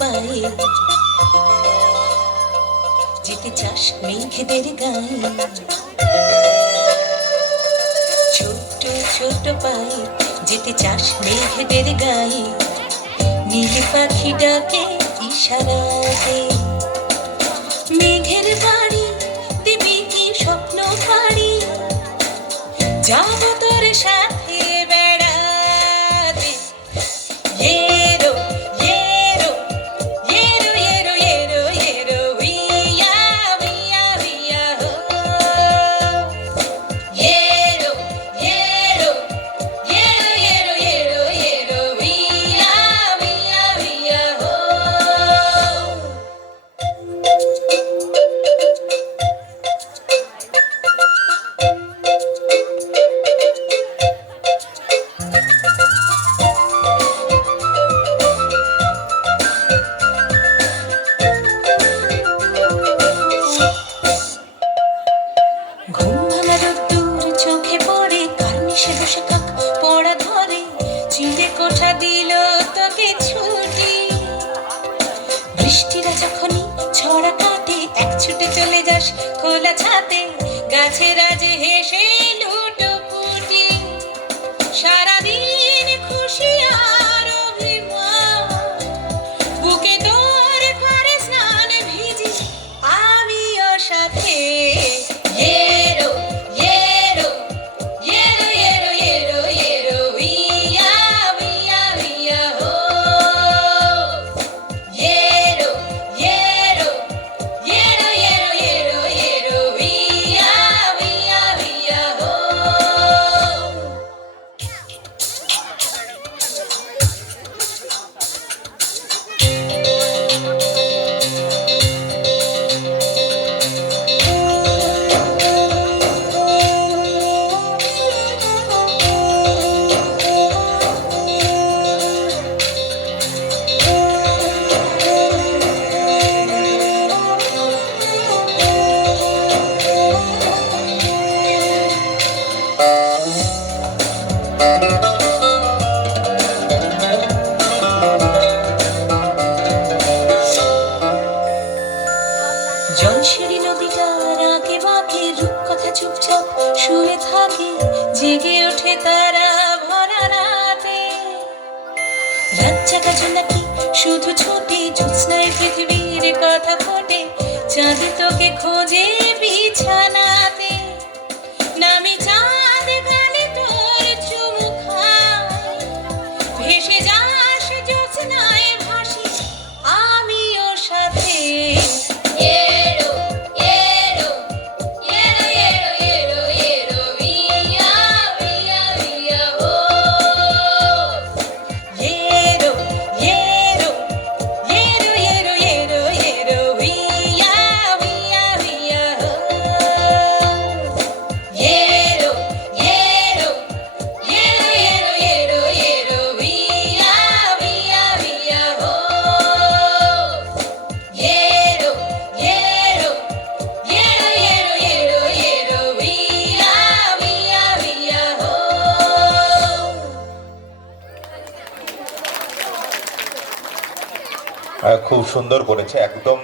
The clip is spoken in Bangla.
পায়ে, যেতে চাস মেঘেদের গায়ে, ছোট্ট ছোট পায়ে যেতে চাস মেঘেদের গায়ে, নীল পাখি ডাকে ইশারাতে। মেঘের বাড়ি দিবি কি স্বপ্ন পাড়ি, যাব তোর সাথে বেড়াতে। ইয়েরো ইয়েরো ইয়েরো ইয়েরো ইয়েরো ইয়েরো উইয়া উইয়া উইয়া হো। ইয়েরো ইয়েরো ইয়েরো ইয়েরো ইয়েরো ইয়েরো উইয়া উইয়া উইয়া হো। ঘুম ভাঙা রোদ্দুর চোখে পড়ে, কার্নিশে বসে কাক পড়া ধরে, চিড়ে কোঠা দিল তোকে ছুটি। বৃষ্টিরা যখনই ছড়া কাটে, এক ছুটে চলে যাস খোলা ছাদে, গাছের রাজে হেসে লুটোপুটি। সারাদিন খুশি আর অভিমান, বুকে তোর করে স্নান ভিজি আমিও সাথে। ইয়েরো ইয়েরো ইয়েরো ইয়েরো ইয়েরো ইয়েরো উইয়া উইয়া উইয়া হো। ইয়েরো ইয়েরো ইয়েরো ইয়েরো ইয়েরো ইয়েরো উইয়া উইয়া উইয়া হো। জলসিঁড়ি নদীটার আঁকে বাঁকে রূপকথা চুপচাপ শুয়ে থাকে, জেগে ওঠে তারা ভরা রাতে। রাত জাগা জোনাকি শুধু ছোটে, জ্যোৎস্নায় পৃথিবীর কথা ফোটে, চাঁদ তোকে খোঁজে বিছানাতে। নামি চাঁদ গালে তোর চুমু খায়, ভেসে যাস জ্যোৎস্নায় ভাসি আমিও সাথে। ইয়েরো ইয়েরো ইয়েরো ইয়েরো ইয়েরো ইয়েরো উইয়া উইয়া উইয়া হো। ইয়েরো ইয়েরো ইয়েরো ইয়েরো ইয়েরো ইয়েরো উইয়া উইয়া উইয়া হো। ইয়েরো ইয়েরো ইয়েরো ইয়েরো ইয়েরো ইয়েরো উইয়া উইয়া উইয়া হো। ইয়েরো ইয়েরো ইয়েরো ইয়েরো ইয়েরো ইয়েরো উইয়া উইয়া উইয়া হো। খুব সুন্দর করেছে, একদম